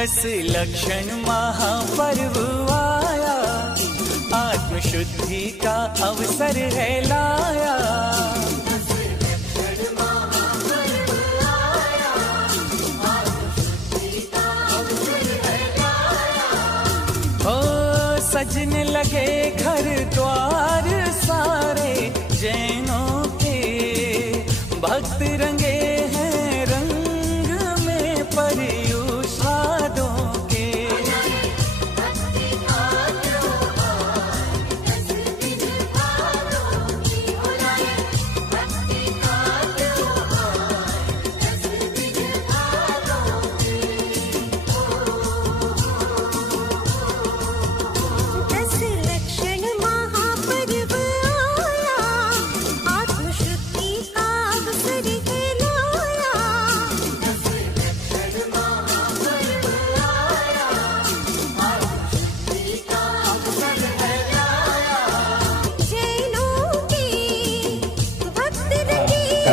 दस लक्षण महापर्व आया। आत्मशुद्धि का अवसर है लाया। ओ सजने लगे घर द्वार सारे जैनों के। भक्त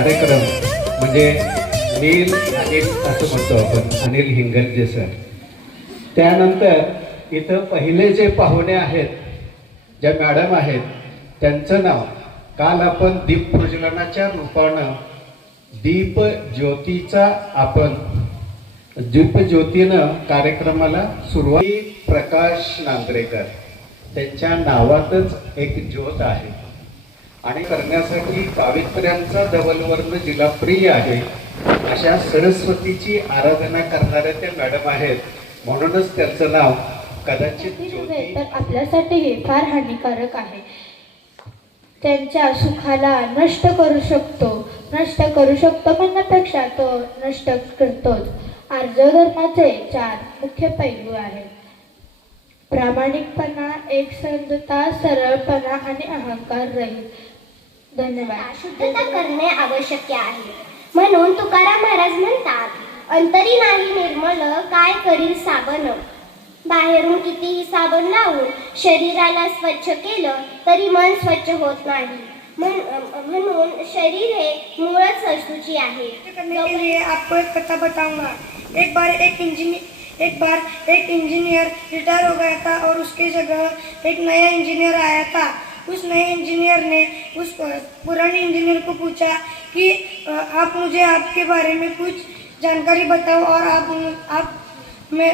कार्यक्रम म्हणजे नील अनिल असं म्हणतो आपण अनिल हिंगलजे सर. त्यानंतर इथं पहिले जे पाहुणे आहेत ज्या मॅडम आहेत त्यांचं नाव काल आपण दीप प्रज्वलनाच्या रूपानं दीप ज्योतीचा आपण दीप ज्योतीनं कार्यक्रमाला सुरुवात प्रकाश नांद्रेकर. त्यांच्या नावातच एक ज्योत आहे. आणि करण्यासाठी कावित्र्यांचा धवलवर्ण जिला प्रिय आहे. अशा सरस्वतीची आराधना करणाऱ्या त्या मॅडम आहेत. म्हणूनच त्यांचं नाव कदाचित ज्योती तर आपल्यासाठी हे फार हानिकारक आहे. त्यांच्या सुखाला नष्ट करू शकतो. नष्ट करू शकतो म्हणण्यापेक्षा तो नष्ट करतोच. आर्य धर्माचे चार मुख्य पैलू आहेत. प्रामाणिकपणा एकसंधता सरळपणा आणि अहंकार रहित. धन्यवाद. शुद्धता करणे आवश्यक आहे. म्हणून तुकाराम महाराज म्हणतात अंतरी नाही निर्मल काय करील साबण? बाहेरून कितीही साबण लावून शरीराला स्वच्छ केलं तरी मन स्वच्छ होत नाही. म्हण- म्हणून शरीर हे मूळच अशुची आहे. करने के लिए आपको एक कथा बताऊंगा एक बार एक इंजीनियर एक बार एक इंजीनियर रिटायर हो गया था और उसके जगह एक नया इंजीनियर आया था। उस नए इंजीनियर ने उस पुराने इंजीनियर को पूछा कि आप मुझे आपके बारे में कुछ जानकारी बताओ और आप आप मैं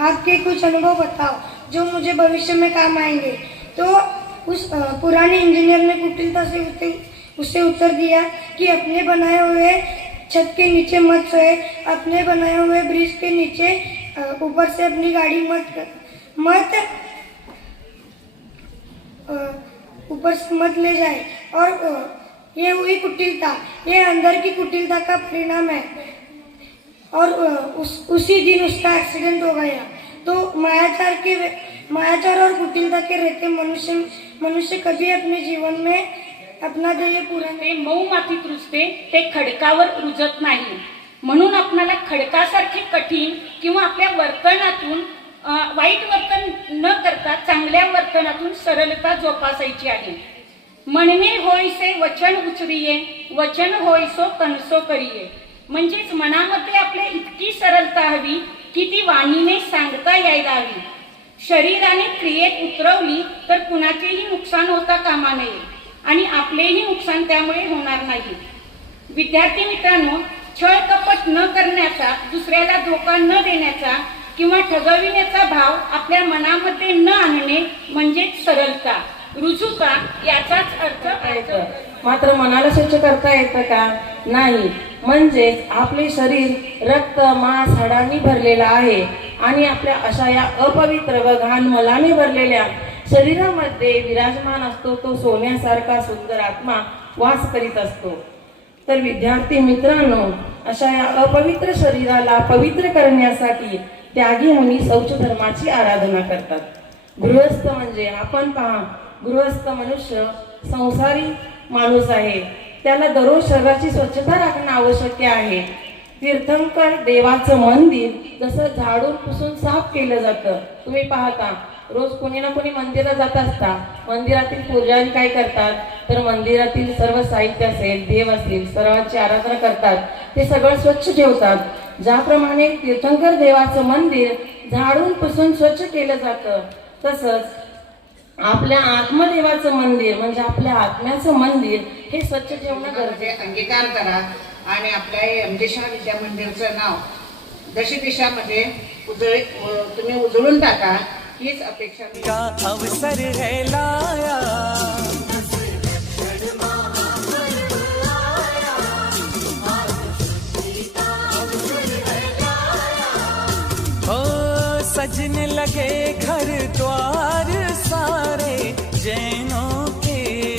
आपके कुछ अनुभव बताओ जो मुझे भविष्य में काम आएँगे। तो उस पुराने इंजीनियर ने कुटिलता से उससे उससे उत्तर दिया कि अपने बनाए हुए छत के नीचे मत सोए, अपने बनाए हुए ब्रिज के नीचे ऊपर से अपनी गाड़ी मत मत ऊपर से मत ले जाए। और ये हुई कुटिलता। ये अंदर की कुटिलता का परिणाम है। और उस उसी दिन उसका एक्सीडेंट हो गया। तो मायाचार के मायाचार और कुटिलता के रहते मनुष्य मनुष्य कभी अपने जीवन में अपना ध्येय पूरा ते मऊ मातीत रुजते ते खडकावर रुजत नाही. म्हणून आपणाला खडकासारखे कठीण किंवा आपल्या वर्तनातून वाईट वर्तन न करता चांगल्या वर्तनातून सरलता जोपासायची आहे. म्हणणे होईसे वचन उचरिये वचन होईसो कणसो करिये. म्हणजेच मनामध्ये आपल्या इतकी सरलता हवी की ती वाणीने सांगता यायला हवी. शरीराने क्रियेत उतरवली तर कुणाचेही नुकसान होता कामा नये आणि आपलेही नुकसान त्यामुळे होणार नाही. विद्यार्थी मित्रांनो छळ कपट न करण्याचा दुसऱ्याला धोका न देण्याचा किंवा ठगविण्याचा भाव आपल्या मनामध्ये न आणणे म्हणजेच सरलता. रुजुता याचाच अर्थ आहे मात्र मनाला स्वच्छ करता येतं का? नाही. म्हणजेच आपले शरीर रक्त मांस हाडांनी भरलेलं आहे आणि आपल्या अशा या अपवित्र व घाण मलाने भरलेल्या शरीरामध्ये विराजमान असतो तो सोन्यासारखा सुंदर आत्मा वास करीत असतो. तर विद्यार्थी मित्रांनो अशा या अपवित्र शरीराला पवित्र करण्यासाठी त्यागी मुनी शौच धर्माची आराधना करतात. गृहस्थ म्हणजे आपण पहा गृहस्थ मनुष्य संसारी माणूस आहे. त्याला दररोज शरीराची स्वच्छता राखणं आवश्यक आहे. तीर्थंकर देवाचं मंदिर जसं झाडून पुसून साफ केलं जातं. तुम्ही पाहता रोज कोणी ना कोणी मंदिरात जात असता. मंदिरातील पुजारी काय करतात? तर मंदिरातील सर्व साहित्य असेल देव असतील सर्वांची आराधना करतात. ते सगळं स्वच्छ ठेवतात. ज्याप्रमाणे तीर्थंकर देवाचं मंदिर झाडून पुसून स्वच्छ केलं जातं तसंच आपल्या आत्मदेवाचं मंदिर म्हणजे आपल्या आत्म्याचं मंदिर हे स्वच्छ ठेवणं गरजे अंगीकार करा आणि आपल्या यमदेशा विद्या मंदिरचं नाव दशी दिशामध्ये उजळ तुम्ही उजळून टाका. हीच अपेक्षा का अवसर है लाया? हो, सजने लगे